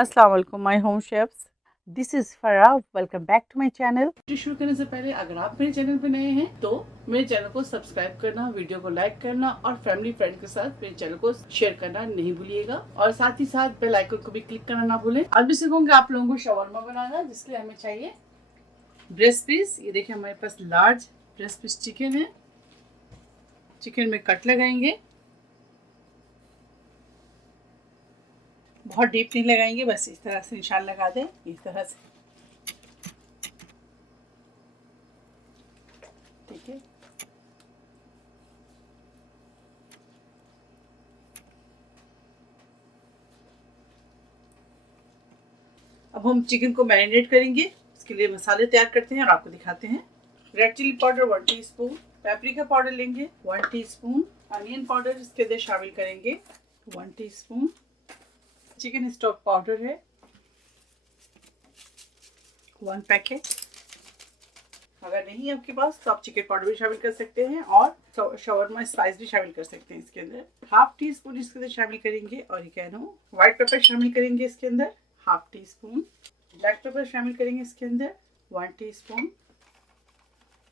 अस्सलाम वालेकुम my home chefs, this is Farah. Welcome back to my channel. शुरू करने से पहले अगर आप मेरे चैनल पे नए हैं तो मेरे चैनल को सब्सक्राइब करना, वीडियो को लाइक करना और फैमिली फ्रेंड के साथ मेरे चैनल को शेयर करना नहीं भूलिएगा और साथ ही साथ बेल आइकन को भी क्लिक करना ना भूलें। आज भी सीखूंगी आप लोगों को शवरमा बनाना, जिसके लिए हमें चाहिए ब्रेस्ट पीस। ये देखिए हमारे पास लार्ज ब्रेस्ट पीस चिकन है। चिकन में कट लगाएंगे, बहुत डीप नहीं लगाएंगे, बस इस तरह से निशान लगा दें, इस तरह से। ठीक है, अब हम चिकन को मैरिनेट करेंगे। उसके लिए मसाले तैयार करते हैं और आपको दिखाते हैं। Red chilli powder 1 teaspoon, paprika powder लेंगे 1 टीस्पून, अनियन पाउडर इसके अंदर शामिल करेंगे 1 टीस्पून, चिकन स्टॉक पाउडर है 1 पैकेट। अगर नहीं है आपके पास तो आप चिकन पाउडर भी शामिल कर सकते हैं और शवरमा स्पाइस भी शामिल कर सकते हैं। इसके अंदर हाफ टी स्पून इसके अंदर शामिल करेंगे ऑरिगेनो। व्हाइट पेपर शामिल करेंगे इसके अंदर half tea spoon. Black pepper शामिल करेंगे इसके अंदर 1 टीस्पून।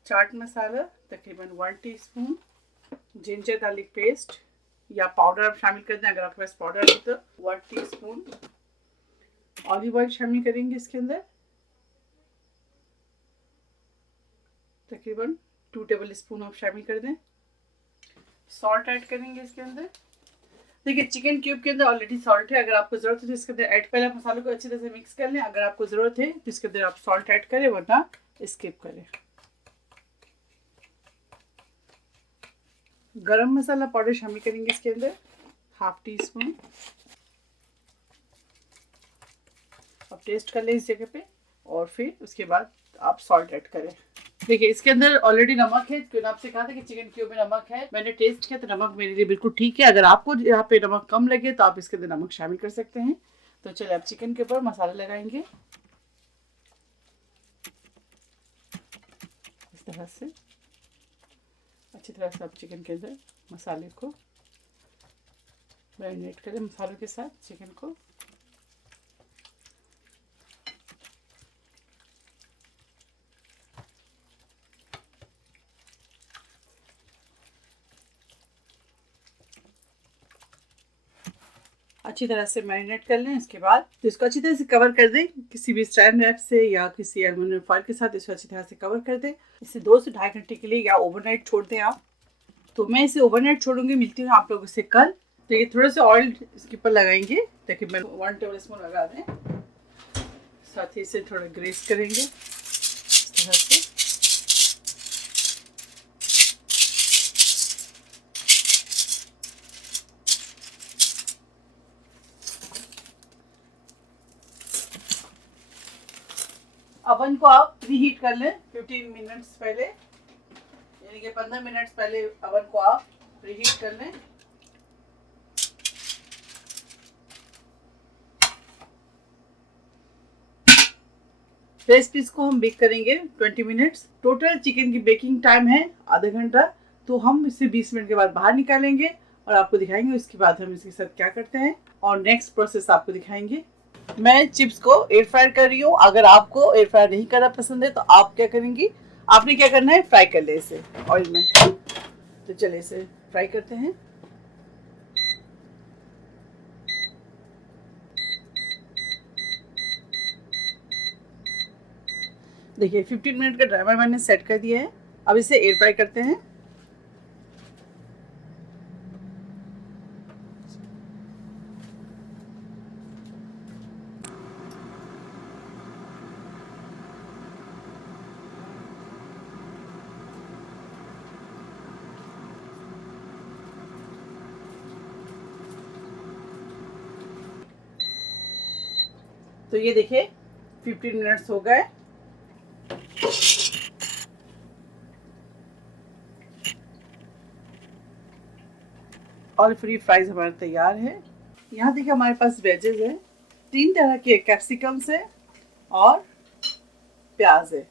चाट मसाला तकरीबन 1 टीस्पून। जिंजर गार्लिक पेस्ट या पाउडर आप शामिल कर दें, अगर आपके पास पाउडर है तो 1 टीस्पून। ऑलिव ऑयल शामिल करेंगे इसके अंदर तकरीबन 2 टेबल स्पून आप शामिल कर दें। सॉल्ट ऐड करेंगे इसके अंदर। देखिए चिकन क्यूब के अंदर ऑलरेडी सॉल्ट है, अगर आपको जरूरत है तो इसके अंदर ऐड पहले मसालों को अच्छी तरह से मिक्स कर लें। अगर आपको जरूरत है तो इसके अंदर आप सॉल्ट ऐड करें, वरना स्किप करें। गरम मसाला पाउडर शामिल करेंगे इसके अंदर हाफ टी स्पून। अब टेस्ट कर लें इस जगह पे और फिर उसके बाद आप सॉल्ट ऐड करें। देखिए इसके अंदर ऑलरेडी नमक है, क्योंकि आपसे कहा था कि चिकन क्यूब में नमक है। मैंने टेस्ट किया तो नमक मेरे लिए बिल्कुल ठीक है। अगर आपको यहाँ पे नमक कम लगे तो आप इसके अंदर नमक शामिल कर सकते हैं। तो चलिए अब चिकन के ऊपर मसाला लगाएंगे इस तरह से। अच्छी तरह से आप चिकन के अंदर मसाले को मैरिनेट करें, मसालों के साथ चिकन को। अच्छी तरह से मैरिनेट कर लें। इसके बाद तो इसको अच्छी तरह से कवर कर दें किसी भी स्टैंड रैप से या किसी एल्युमिनियम फॉइल के साथ। इसको अच्छी तरह से कवर कर दें। इसे 2 से ढाई घंटे के लिए या ओवरनाइट छोड़ दें आप। तो मैं इसे ओवरनाइट छोड़ूंगी। मिलती हूँ आप लोगों से कल। तो ये थोड़ा सा ऑयल इसके ऊपर लगाएंगे ताकि मैं 1 टेबल स्पून लगा दें। साथ ही इसे थोड़ा ग्रेस करेंगे इस तरह से। अवन को आप प्री हीट कर लें 15 मिनट्स पहले, यानी कि 15 मिनट्स पहले अवन को आप प्री हीट कर लें। ब्रेस्ट पीस को हम बेक करेंगे 20 मिनट्स। टोटल चिकन की बेकिंग टाइम है आधा घंटा। तो हम इसे 20 मिनट के बाद बाहर निकालेंगे और आपको दिखाएंगे उसके बाद हम इसके साथ क्या करते हैं और नेक्स्ट प्रोसेस आपको दिखाएंगे। मैं चिप्स को एयर फ्राई कर रही हूँ। अगर आपको एयर फ्राई नहीं करना पसंद है तो आप क्या करेंगी, आपने क्या करना है, फ्राई कर ले इसे ऑयल में। तो चलिए इसे फ्राई करते हैं। देखिए 15 मिनट का टाइमर मैंने सेट कर दिया है। अब इसे एयर फ्राई करते हैं। तो ये देखिए 15 मिनट्स हो गए। ऑयल फ्री फ्राइज हमारा तैयार है। यहाँ देखिए हमारे पास वेजेस है, 3 तरह के कैप्सिकम्स है और प्याज है।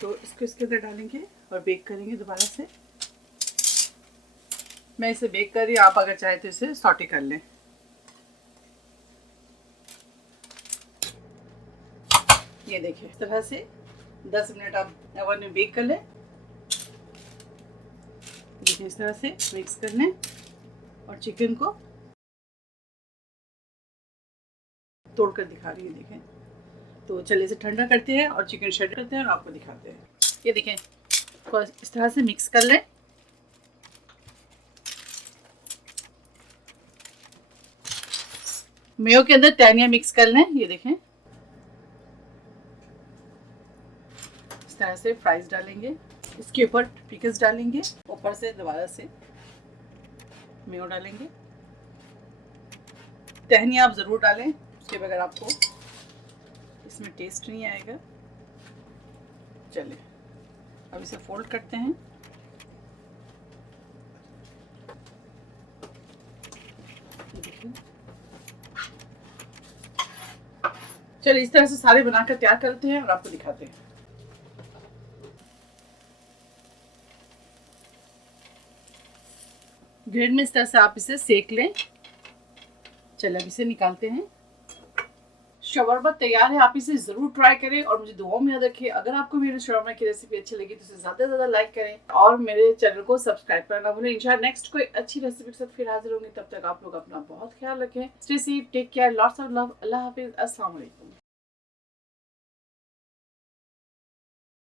तो इसको इसके अंदर डालेंगे और बेक करेंगे दोबारा से। मैं इसे बेक कर रही हूँ, आप अगर चाहे तो इसे सॉटे कर लें। ये देखिए इस तरह से 10 मिनट आप ओवन में बेक कर लें। देखिए इस तरह से मिक्स कर लें और चिकन को तोड़ कर दिखा रही है। देखें तो चलिए इसे ठंडा करते हैं और चिकन शेड करते हैं और आपको दिखाते हैं। ये देखें इस तरह से मिक्स कर लें। मेयो के अंदर टहनिया मिक्स कर लें। ये देखें इस तरह से फ्राइज डालेंगे, इसके ऊपर पिकल्स डालेंगे, ऊपर से दोबारा से मेयो डालेंगे। टहनिया आप ज़रूर डालें, उसके बगैर आपको इसमें टेस्ट नहीं आएगा। चलिए अब इसे फोल्ड करते हैं। चलिए इस तरह से सारे बनाकर तैयार करते हैं और आपको दिखाते हैं। ग्रिल में इस तरह से आप इसे सेक लें। चलिए अब इसे निकालते हैं। शवरमा तैयार है, आप इसे जरूर ट्राई करें और मुझे दुआओं में याद रखिए। अगर आपको मेरे शवरमा की रेसिपी अच्छी लगी तो इसे ज्यादा से ज्यादा लाइक करें और मेरे चैनल को सब्सक्राइब करना भूलें। इंशाल्लाह नेक्स्ट कोई अच्छी रेसिपी के साथ फिर हाजिर होंगे। तब तक आप लोग अपना बहुत ख्याल रखें। Stay safe, take care, lots of love. अल्लाह हाफिज, अस्सलाम वालेकुम।